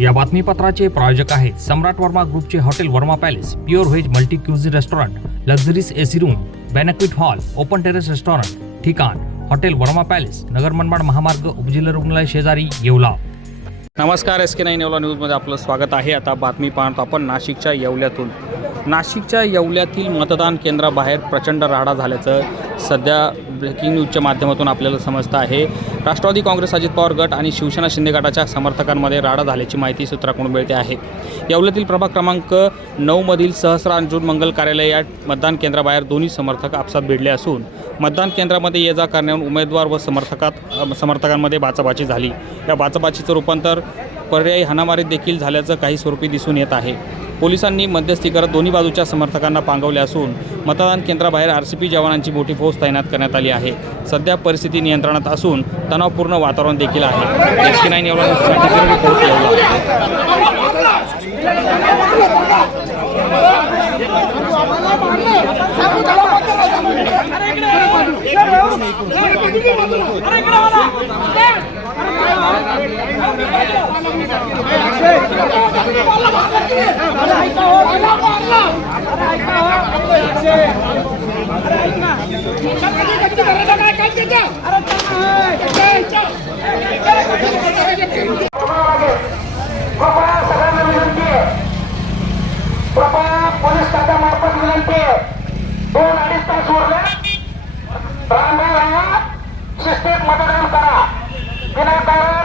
या बातमीपत्राचे प्रायोजक आहेत सम्राट वर्मा ग्रुपचे hotel Verma palace pure veg multi cuisine restaurant luxuries AC room banquet hall open terrace restaurant ठिकाण hotel Verma palace नगर मनमाड महामार्ग उपजिल्हा रुग्णालय शेजारी येवला. नमस्कार एस के नाईन येवला न्यूजमध्ये आपलं स्वागत आहे. आता बातमी पाहतो आपण नाशिकच्या येवल्यातून. नाशिकच्या येवल्यातील मतदान केंद्राबाहेर प्रचंड राडा झाल्याचं सध्या ब्रेकिंग न्यूजच्या माध्यमातून आपल्याला समजतं आहे. राष्ट्रवादी काँग्रेस अजित पवार गट आणि शिवसेना शिंदे गटाच्या समर्थकांमध्ये राडा झाल्याची माहिती सूत्राकडून मिळते आहे. येवल्यातील प्रभाग क्रमांक नऊमधील सहस्रांजून मंगल कार्यालय या मतदान केंद्राबाहेर दोन्ही समर्थक आपसात भिडले असून मतदान केंद्रामध्ये ये जा करण्याहून उमेदवार व समर्थकात समर्थकांमध्ये बाचाबाची झाली. या बाचाबाचीचं रूपांतर पर्यायी हाणामारीत देखील झाल्याचं काही स्वरूपी दिसून येत आहे. पोलिसांनी मध्यस्थी करत दोन्ही बाजूच्या समर्थकांना पांगवले असून मतदान केंद्राबाहेर आर सी पी जवानांची मोठी फौज तैनात करण्यात आली आहे. सध्या परिस्थिती नियंत्रणात असून तणावपूर्ण वातावरण देखील आहे. एस के नाईन एवढा रिपोर्ट येवला कृपया सगळ्यांना विनंती आहे कृपया पोलीस खात्यामार्फत विनंती आहे मतदान करा विनाकारण